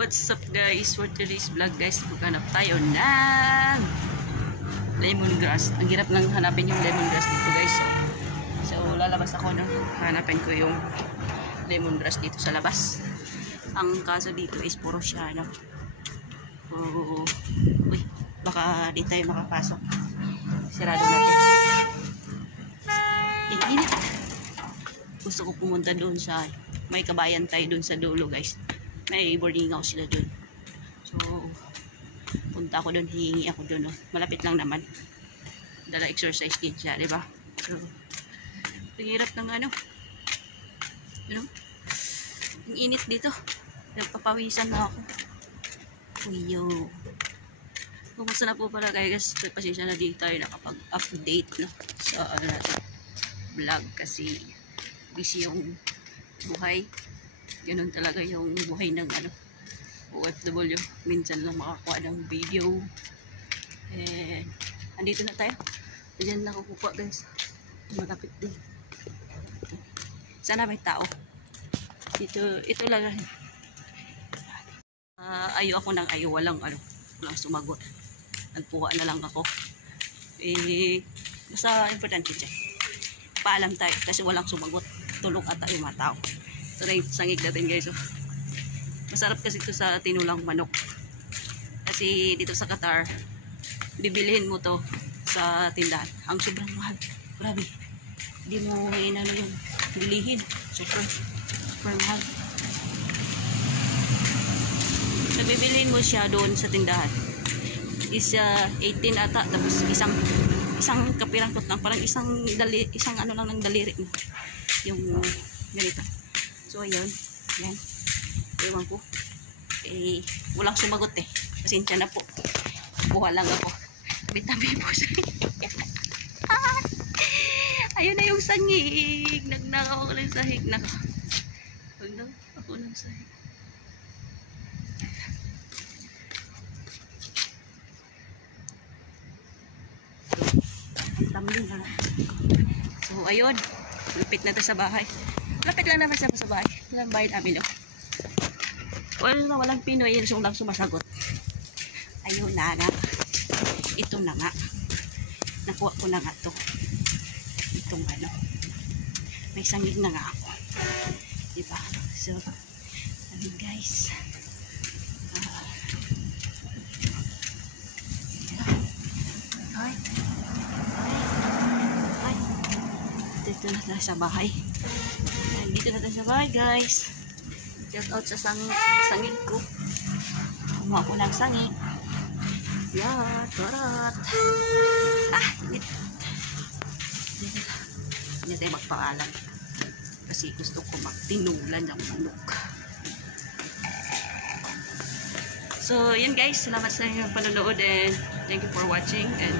What's up guys? For today's vlog guys, maghanap tayo ng lemongrass. Ang hirap lang hanapin yung lemongrass dito guys. So lalabas ako no. Hanapin ko yung lemongrass dito sa labas. Ang kaso dito is puro siya no. Uy, baka di tayo makapasok. Sirado natin. Init. Gusto ko pumunta doon sa may kabayan tayo doon sa dulo guys. May boarding house sila doon. So punta ako doon, hihingi ako doon. Malapit lang naman. Dala exercise din siya, di ba? So hirap ng ano. Ang init dito. Nagpapawisan na ako. Uyo. Kumusta na po pala guys? Pasensya na dito tayo nakapag-update no, sa vlog kasi busy yung buhay. Ganun talaga yung buhay ng OFW. Minsan lang makakuha ng video. And andito na tayo. Diyan na ako kukuha guys. Malapit din. Sana may tao. Ito lang. Ayaw ako ng ayaw. Walang sumagot. Nagkuha na lang ako. Basta importante dyan. Paalam tayo kasi walang sumagot. Tulog ata yung mga tao. Ito na yung sangig natin guys. Masarap kasi ito sa tinulang manok. Kasi dito sa Qatar, bibilihin mo to sa tindahan. Ang sobrang mahal. Grabe. Hindi mo inano yung bilihin. Super mahal. So bibilihin mo siya doon sa tindahan. Is 18 ata. Tapos isang kapirangkot lang. Parang isang ano lang ng daliri mo. Yung ganito. So ayun, yan. Ewan ko. Walang sumagot eh. Pasensya na po. Buha lang ako. Tabi-tabi po siya. Ayun na yung sangig. Nagnakaw ko ng sahig. Huwag ako ng sahig. Tamlin na. So ayun. Lupit na ito sa bahay. Lapit lang naman siya sa bahay. Walang bahay namin. Walang Pinoy. Yung lang sumasagot. Ayun na nga. Ito na nga. Nakuha ko na nga ito. Itong may sangig na nga ako. Diba? So, guys. Dito na tayo sa bahay. Dito na tayo sa bahay guys. Shout out sa sangig ko. Kumuha ko ng sangig. Yeah, tarat. Hindi tayo magpaalam. Kasi gusto ko magtinulan ng manok. So yun guys. Salamat sa inyong panonood and thank you for watching and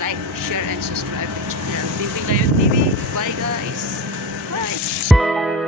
like, share, and subscribe to channel Bimbing Layon TV. Bye guys. Bye.